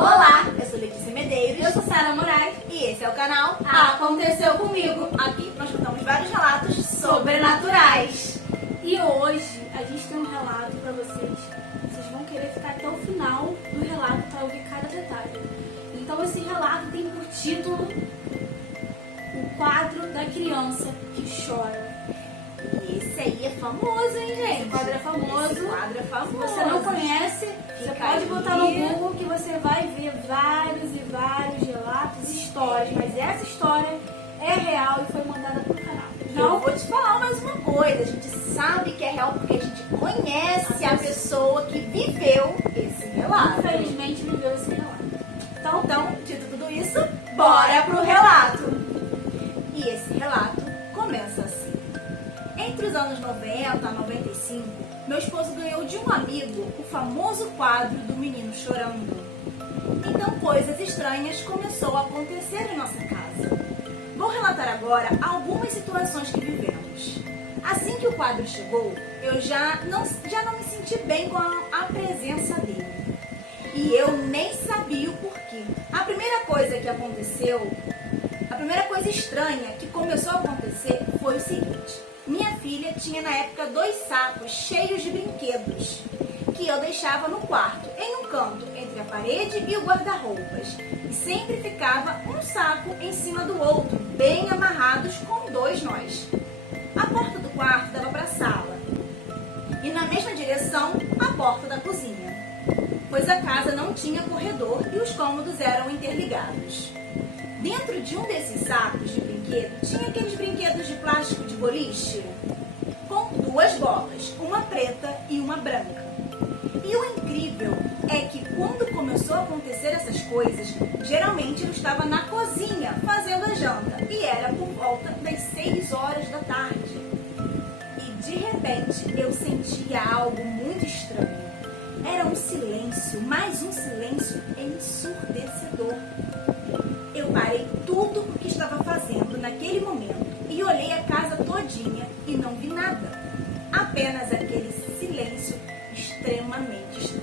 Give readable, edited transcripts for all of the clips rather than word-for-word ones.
Olá, eu sou Letícia Medeiros. Eu sou Sara Moraes. E esse é o canal Aconteceu Comigo. Aqui nós contamos vários relatos sobrenaturais. E hoje a gente tem um relato pra vocês. Vocês vão querer ficar até o final do relato para ouvir cada detalhe. Então esse relato tem por título O Quadro da Criança que Chora. E esse aí é famoso, hein, gente? Esse quadro é famoso. Esse quadro é famoso. Se você não conhece, você pode botar no Google que você vai ver vários e vários relatos e histórias. Mas essa história é real e foi mandada pro canal. Não, eu vou te falar mais uma coisa. A gente sabe que é real porque a gente conhece a pessoa que viveu esse relato. Infelizmente viveu esse relato. Então, dito tudo isso, bora pro relato. E esse relato começa assim. Entre os anos 90 a 95, meu esposo ganhou de um amigo o famoso quadro do menino chorando. Então coisas estranhas começou a acontecer em nossa casa. Vou relatar agora algumas situações que vivemos. Assim que o quadro chegou, eu já não me senti bem com a presença dele. E eu nem sabia o porquê. A primeira coisa estranha que começou a acontecer foi o seguinte. Minha filha tinha na época 2 sacos cheios de brinquedos que eu deixava no quarto, em um canto entre a parede e o guarda-roupas. E sempre ficava um saco em cima do outro, bem amarrados com 2 nós. A porta do quarto dava para a sala e na mesma direção a porta da cozinha, pois a casa não tinha corredor e os cômodos eram interligados. Dentro de um desses sacos de brinquedo tinha aqueles brinquedos de plástico de boliche com 2 bolas, uma preta e uma branca. E o incrível é que quando começou a acontecer essas coisas, geralmente eu estava na cozinha fazendo a janta e era por volta das 6 horas da tarde. E de repente eu sentia algo muito estranho. Era um silêncio, mais um silêncio ensurdecedor. Eu parei tudo o que estava fazendo naquele momento e olhei a casa todinha e não vi nada. Apenas aquele silêncio extremamente estranho.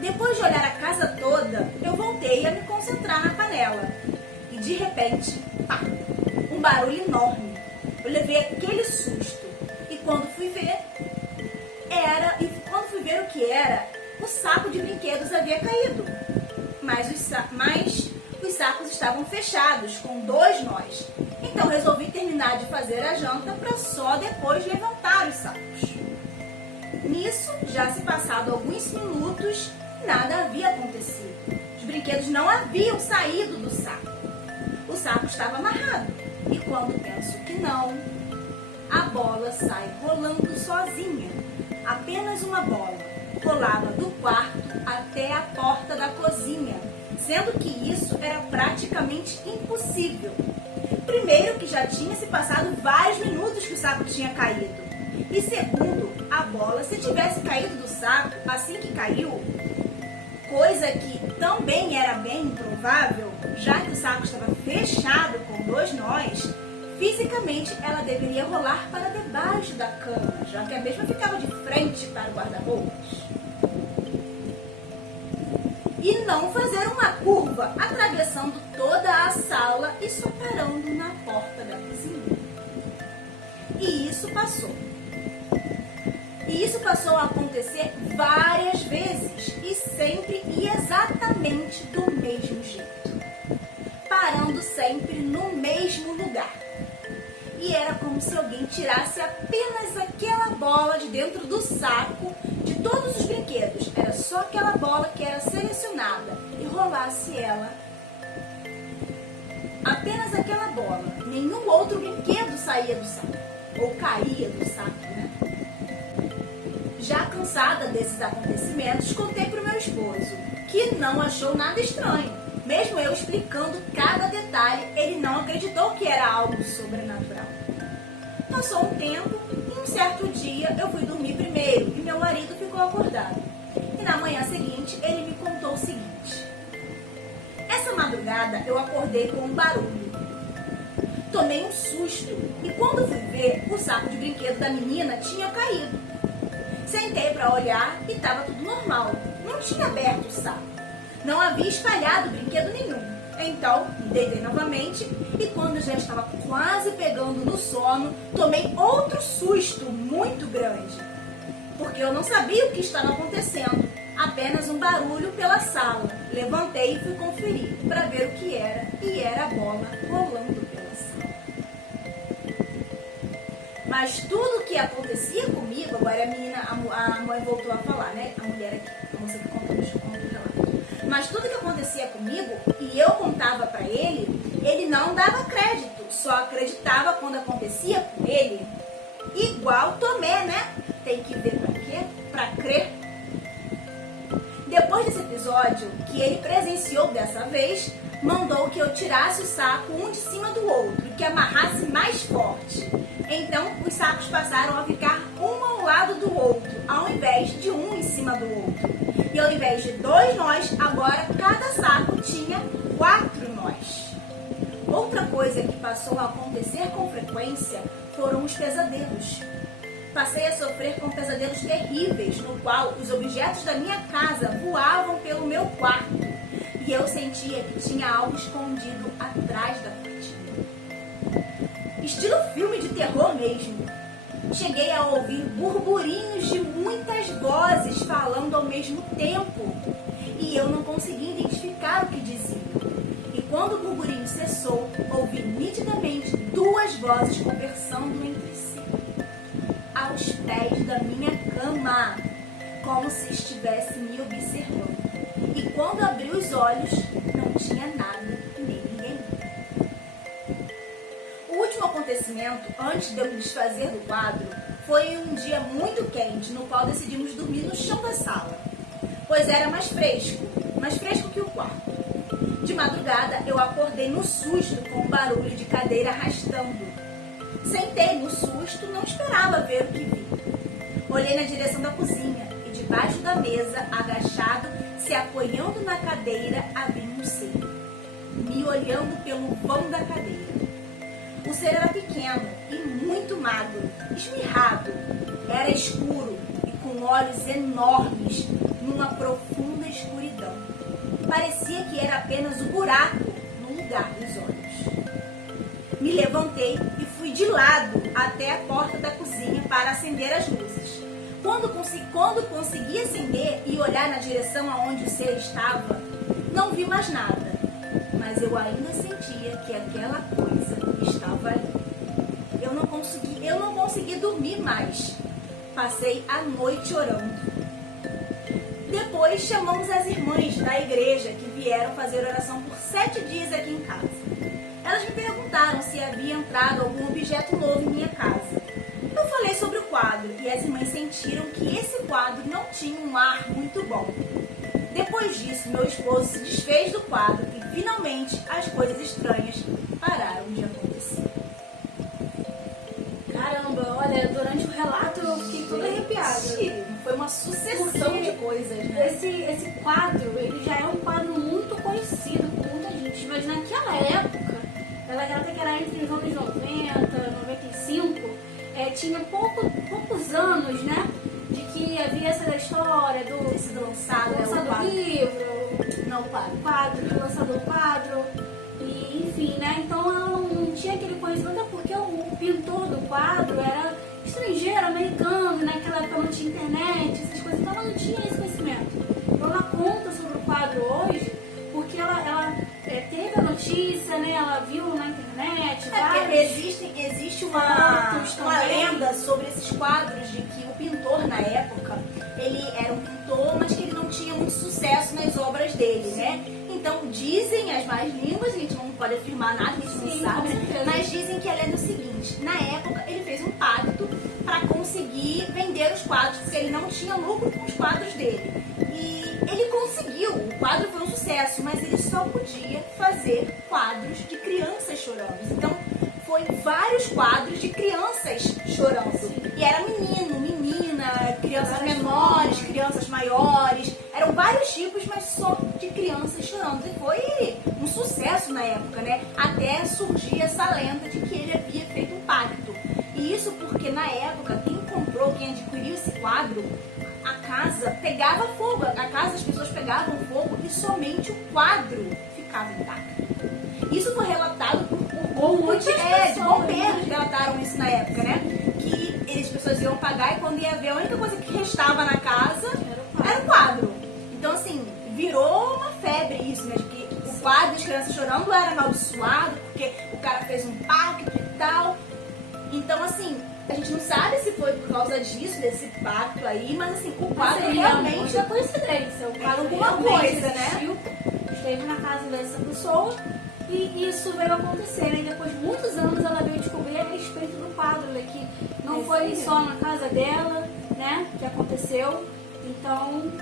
Depois de olhar a casa toda, eu voltei a me concentrar na panela. E de repente, pá, um barulho enorme. Eu levei aquele susto. E quando fui ver o que era, o saco de brinquedos havia caído. Mas os sacos estavam fechados, com 2 nós. Então resolvi terminar de fazer a janta para só depois levantar os sacos. Nisso, já se passado alguns minutos, nada havia acontecido. Os brinquedos não haviam saído do saco. O saco estava amarrado. E quando penso que não, a bola sai rolando sozinha. Apenas uma bola. Rolava do quarto até a porta da cozinha, sendo que isso era praticamente impossível. Primeiro que já tinha se passado vários minutos que o saco tinha caído. E segundo, a bola, se tivesse caído do saco assim que caiu, coisa que também era bem improvável, já que o saco estava fechado com 2 nós, fisicamente ela deveria rolar para debaixo da cama, já que a mesma ficava de frente para o guarda-roupas. E não fazer uma curva, atravessando toda a sala e só parando na porta da cozinha. E isso passou a acontecer várias vezes e sempre e exatamente do mesmo jeito, parando sempre no mesmo lugar. E era como se alguém tirasse apenas aquela bola de dentro do saco de todos os brinquedos. Era só aquela bola que era selecionada e rolasse ela. Apenas aquela bola. Nenhum outro brinquedo saía do saco. Ou caía do saco, né? Já cansada desses acontecimentos, contei para o meu esposo, que não achou nada estranho. Mesmo eu explicando cada detalhe, ele não acreditou que era algo sobrenatural. Passou um tempo e um certo dia eu fui dormir primeiro e meu marido ficou acordado. E na manhã seguinte ele me contou o seguinte. Essa madrugada eu acordei com um barulho. Tomei um susto e quando fui ver, o saco de brinquedo da menina tinha caído. Sentei para olhar e estava tudo normal. Não tinha aberto o saco. não havia espalhado brinquedo nenhum. Então, me deitei novamente e quando já estava quase pegando no sono, tomei outro susto muito grande. Porque eu não sabia o que estava acontecendo, apenas um barulho pela sala. Levantei e fui conferir para ver o que era, e era a bola rolando pela sala. Mas tudo o que acontecia comigo, agora a mãe voltou a falar, né? A mulher aqui, a moça que conta o relato. Mas tudo que acontecia comigo e eu contava para ele não dava crédito, só acreditava quando acontecia com ele. Igual Tomé, né? Tem que ver pra quê? Pra crer. Depois desse episódio, que ele presenciou dessa vez, mandou que eu tirasse o saco um de cima do outro e que amarrasse mais forte. Então, os sacos passaram a ficar um ao lado do outro, ao invés de um em cima do outro. E ao invés de 2 nós, agora cada saco tinha 4 nós. Outra coisa que passou a acontecer com frequência foram os pesadelos. Passei a sofrer com pesadelos terríveis, no qual os objetos da minha casa voavam pelo meu quarto e eu sentia que tinha algo escondido atrás da cortina. Estilo filme de terror mesmo. Cheguei a ouvir burburinhos de muitas vozes falando ao mesmo tempo e eu não conseguia identificar o que diziam. E quando o burburinho cessou, ouvi nitidamente 2 vozes conversando entre si, aos pés da minha cama, como se estivesse me observando. E quando abri os olhos, não tinha nada nem ninguém. O último acontecimento, antes de eu me desfazer do quadro, foi um dia muito quente, no qual decidimos dormir no chão da sala, pois era mais fresco que o quarto. De madrugada, eu acordei no susto com um barulho de cadeira arrastando. Sentei no susto, não esperava ver o que vi. Olhei na direção da cozinha e debaixo da mesa, agachado, se apoiando na cadeira, havia um ser, me olhando pelo vão da cadeira. O ser era pequeno e muito magro, esmirrado. Era escuro e com olhos enormes numa profunda escuridão. Parecia que era apenas o buraco no lugar dos olhos. Me levantei e fui de lado até a porta da cozinha para acender as luzes. Quando consegui acender e olhar na direção aonde o ser estava, não vi mais nada. Mas eu ainda sentia que aquela coisa estava ali. Eu não consegui dormir mais. Passei a noite orando. Depois chamamos as irmãs da igreja que vieram fazer oração por 7 dias aqui em casa. Elas me perguntaram se havia entrado algum objeto novo em minha casa. Eu falei sobre o quadro e as irmãs sentiram que esse quadro não tinha um ar muito bom. Depois disso, meu esposo se desfez do quadro e finalmente as coisas estranhas pararam de acontecer. Caramba, olha, durante o relato eu fiquei toda arrepiada. Foi uma sucessão de coisas, né? Esse quadro, ele já é um quadro muito conhecido por muita gente, mas naquela época, ela que era entre os anos 90, 95, tinha poucos anos, né? De que havia essa história do sido lançado livro, não, o quadro, que lançado o quadro, e enfim, né? Então ela não tinha aquele conhecimento, até porque o pintor do quadro era estrangeiro, americano, naquela época não tinha internet, essas coisas, então ela não tinha esse conhecimento. Então ela conta sobre o quadro hoje, porque ela teve a notícia, né? Ela viu na internet. Existe uma lenda sobre esses quadros de que o pintor na época, ele era um pintor, mas que ele não tinha muito sucesso nas obras dele, né? Então dizem as más línguas, a gente não pode afirmar nada, a gente não sabe, mas dizem que a lenda é o seguinte: na época ele fez um pacto para conseguir vender os quadros, porque ele não tinha lucro com os quadros dele. E ele conseguiu, o quadro foi um sucesso, mas ele só podia fazer quadros de crianças chorando. Então, foi vários quadros de crianças chorando. E era menino, menina, crianças menores, crianças maiores. Eram vários tipos, mas só de crianças chorando. E foi um sucesso na época, né? Até surgir essa lenda de que ele havia feito um pacto. E isso porque, na época, quem comprou, quem adquiriu esse quadro, a casa pegava fogo, as pessoas pegavam fogo e somente o quadro ficava intacto. Isso foi relatado por muitas de pessoas, bombeiros relataram isso na época, né? Que as pessoas iam pagar e quando ia ver, a única coisa que restava na casa era o quadro. Então, assim, virou uma febre isso, né? De que o quadro, as crianças chorando, era amaldiçoado, porque o cara fez um pacto e tal. Então, assim, a gente não sabe se foi por causa disso, desse pacto aí, mas assim, o quadro realmente é coincidência. O quadro alguma coisa, né? Esteve na casa dessa pessoa e isso veio acontecer. E depois de muitos anos ela veio descobrir a respeito do quadro, né? Que não foi só na casa dela, né? Que aconteceu. Então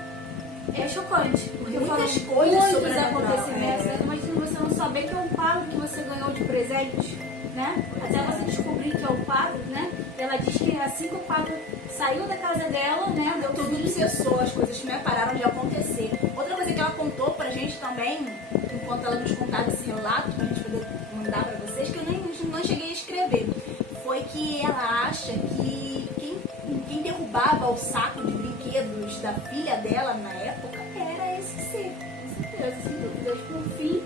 é chocante. Porque muitas foram coisas muitos acontecimentos. né? Imagina você não saber que é um quadro que você ganhou de presente, né? Até você descobrir que é o quadro, né? Ela diz que assim que o quadro saiu da casa dela, né? Deu tudo cessou, as coisas, né, pararam de acontecer. Outra coisa que ela contou pra gente também, enquanto ela nos contava esse relato, pra gente poder mandar pra vocês, que eu não cheguei a escrever, foi que ela acha que quem derrubava o saco de brinquedos da filha dela na época era esse ser. Com certeza, sem dúvidas. Por fim,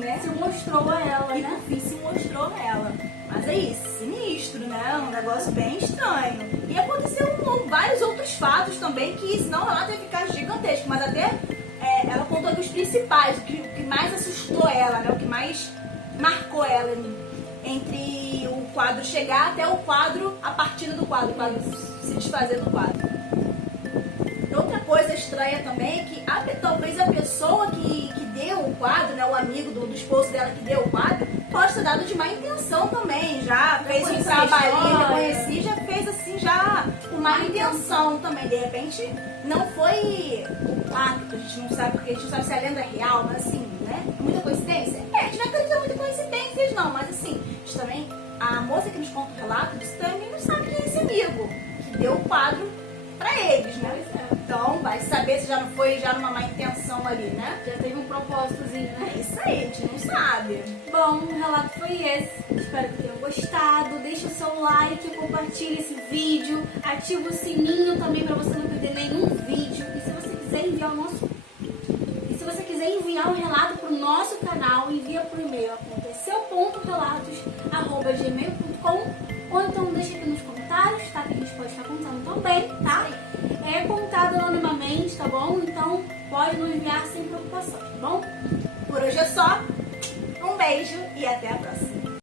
Né? se mostrou a ela, E né? por fim se mostrou ela. Mas é isso, sinistro, né? Um negócio bem estranho. E aconteceu vários outros fatos também, que senão ela ia ficar gigantesco. Mas até ela contou aqui os principais, o que mais assustou ela, né? O que mais marcou ela entre o quadro chegar até o quadro, a partida do quadro, o quadro se desfazer do quadro. Outra coisa estranha também é que talvez a pessoa que deu o quadro, né, o amigo do esposo dela que deu o quadro, pode ter dado de má intenção também, já fez um trabalhinho, já conheci, já fez assim, já com má intenção também. De repente, não foi o pacto, a gente não sabe, porque a gente não sabe se a lenda é real, mas assim, né, muita coincidência? A gente não acredita muito em coincidências não, mas assim, a gente também, a moça que nos conta o relato, disse também não sabe quem é esse amigo que deu o quadro pra eles, né? Então, vai saber se já não foi já numa má intenção ali, né? Já teve um propósitozinho, né? É isso aí, a gente não sabe. Bom, o relato foi esse. Espero que tenham gostado. Deixa o seu like, compartilhe esse vídeo, ativa o sininho também para você não perder nenhum vídeo. E se você quiser enviar o relato para o nosso canal, envia por e-mail aconteceu.relatos@gmail.com ou então deixa aqui nos comentários, tá? Que a gente pode estar contando também, tá? É contado anonimamente, tá bom? Então pode nos enviar sem preocupação, tá bom? Por hoje é só. Um beijo e até a próxima.